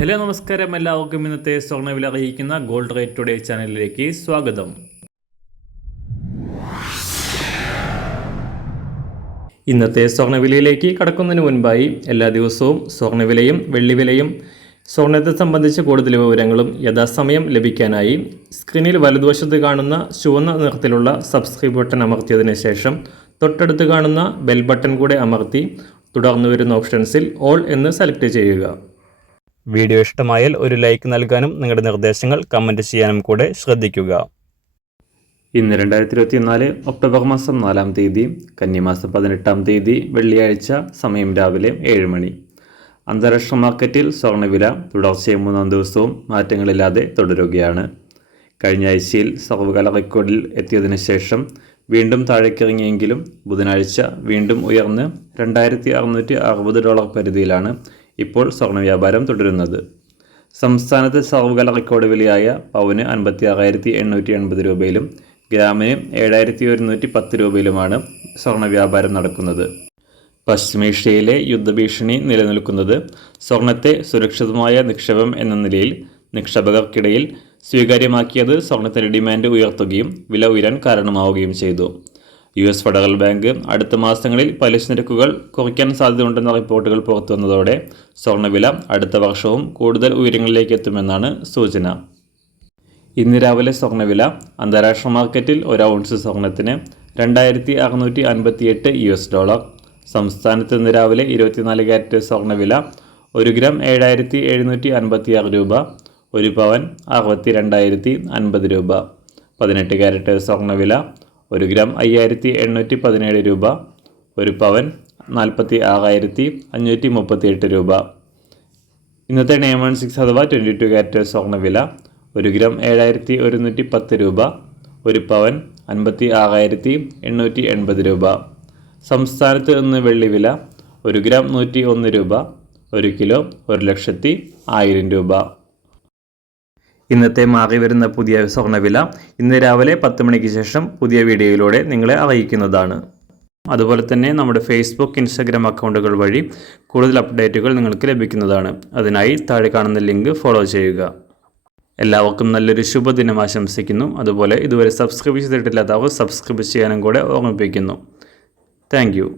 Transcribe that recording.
Hello നമസ്കാരം, എല്ലാവർക്കും ഇന്നത്തെ സ്വർണ്ണവില അറിയിക്കുന്ന ഗോൾഡ് റേറ്റ് ടുഡേ ചാനലിലേക്ക് സ്വാഗതം. ഇന്നത്തെ സ്വർണ്ണവിലയിലേക്ക് കടക്കുന്നതിന് മുൻപായി എല്ലാ ദിവസവും സ്വർണ്ണവിലയും വെള്ളിവിലയും സ്വർണ്ണത്തെ സംബന്ധിച്ച് കൂടുതൽ വിവരങ്ങളും യഥാസമയം ലഭിക്കാനായി സ്ക്രീനിൽ വലതുവശത്ത് കാണുന്ന ചുവന്ന നിറത്തിലുള്ള സബ്സ്ക്രൈബ് ബട്ടൺ അമർത്തിയതിനു ശേഷം തൊട്ടടുത്ത് കാണുന്ന ബെൽ ബട്ടൺ കൂടെ അമർത്തി തുടർന്ന് വരുന്ന ഓപ്ഷൻസിൽ ഓൾ എന്ന് സെലക്ട് ചെയ്യുക. വീഡിയോ ഇഷ്ടമായാൽ ഒരു ലൈക്ക് നൽകാനും നിങ്ങളുടെ നിർദ്ദേശങ്ങൾ കമൻറ്റ് ചെയ്യാനും കൂടെ ശ്രദ്ധിക്കുക. ഇന്ന് 2024 ഒക്ടോബർ മാസം 4-ാം തീയതി, കന്നിമാസം 18-ാം തീയതി, വെള്ളിയാഴ്ച. സമയം രാവിലെ 7 മണി. അന്താരാഷ്ട്ര മാർക്കറ്റിൽ സ്വർണ്ണവില തുടർച്ചയായി 3-ാം ദിവസവും മാറ്റങ്ങളില്ലാതെ തുടരുകയാണ്. കഴിഞ്ഞ ആഴ്ചയിൽ സർവ്വകാല റെക്കോർഡിൽ എത്തിയതിനു ശേഷം വീണ്ടും താഴേക്കിറങ്ങിയെങ്കിലും ബുധനാഴ്ച വീണ്ടും ഉയർന്ന് $2,660 പരിധിയിലാണ് ഇപ്പോൾ സ്വർണ്ണ വ്യാപാരം തുടരുന്നത്. സംസ്ഥാനത്ത് സർവ്വകാല റെക്കോർഡ് വിലയായ പവന് 56,880 രൂപയിലും ഗ്രാമിന് 7,110 രൂപയിലുമാണ് സ്വർണ്ണ വ്യാപാരം നടക്കുന്നത്. പശ്ചിമേഷ്യയിലെ യുദ്ധഭീഷണി നിലനിൽക്കുന്നത് സ്വർണ്ണത്തെ സുരക്ഷിതമായ നിക്ഷേപം എന്ന നിലയിൽ നിക്ഷേപകർക്കിടയിൽ സ്വീകാര്യമാക്കിയത് സ്വർണ്ണത്തിൻ്റെ ഡിമാൻഡ് ഉയർത്തുകയും വില ഉയരാൻ കാരണമാവുകയും ചെയ്തു. US ഫെഡറൽ ബാങ്ക് അടുത്ത മാസങ്ങളിൽ പലിശ നിരക്കുകൾ കുറയ്ക്കാൻ സാധ്യതയുണ്ടെന്ന റിപ്പോർട്ടുകൾ പുറത്തുവന്നതോടെ സ്വർണ്ണവില അടുത്ത വർഷവും കൂടുതൽ ഉയരങ്ങളിലേക്ക് എത്തുമെന്നാണ് സൂചന. ഇന്ന് രാവിലെ സ്വർണ്ണവില അന്താരാഷ്ട്ര മാർക്കറ്റിൽ ഒരു ഔൺസ് സ്വർണ്ണത്തിന് $2,658. സംസ്ഥാനത്ത് ഇന്ന് രാവിലെ 24 ക്യാരറ്റ് സ്വർണ്ണവില 1 ഗ്രാം 7,756 രൂപ, 1 പവൻ 62,050 രൂപ. 18 ക്യാരറ്റ് സ്വർണ്ണവില 1 ഗ്രാം 5,817 രൂപ, 1 പവൻ 46,538 രൂപ. ഇന്നത്തെ 916 അഥവാ 22 ക്യാരറ്റ് സ്വർണ്ണവില 1 ഗ്രാം 7,110 രൂപ, 1 പവൻ 56,880 രൂപ. സംസ്ഥാനത്ത് ഇന്ന് വെള്ളിവില 1 ഗ്രാം 101 രൂപ, 1 കിലോ 1,01,000 രൂപ. ഇന്നത്തെ മാറി വരുന്ന പുതിയ സ്വർണ്ണവില ഇന്ന് രാവിലെ 10 മണിക്ക് ശേഷം പുതിയ വീഡിയോയിലൂടെ നിങ്ങളെ അറിയിക്കുന്നതാണ്. അതുപോലെ തന്നെ നമ്മുടെ ഫേസ്ബുക്ക്, ഇൻസ്റ്റാഗ്രാം അക്കൗണ്ടുകൾ വഴി കൂടുതൽ അപ്ഡേറ്റുകൾ നിങ്ങൾക്ക് ലഭിക്കുന്നതാണ്. അതിനായി താഴെ കാണുന്ന ലിങ്ക് ഫോളോ ചെയ്യുക. എല്ലാവർക്കും നല്ലൊരു ശുഭദിനം ആശംസിക്കുന്നു. അതുപോലെ ഇതുവരെ സബ്സ്ക്രൈബ് ചെയ്തിട്ടില്ലാത്തവർ സബ്സ്ക്രൈബ് ചെയ്യാനും കൂടെ ഓർമ്മിപ്പിക്കുന്നു. Thank you.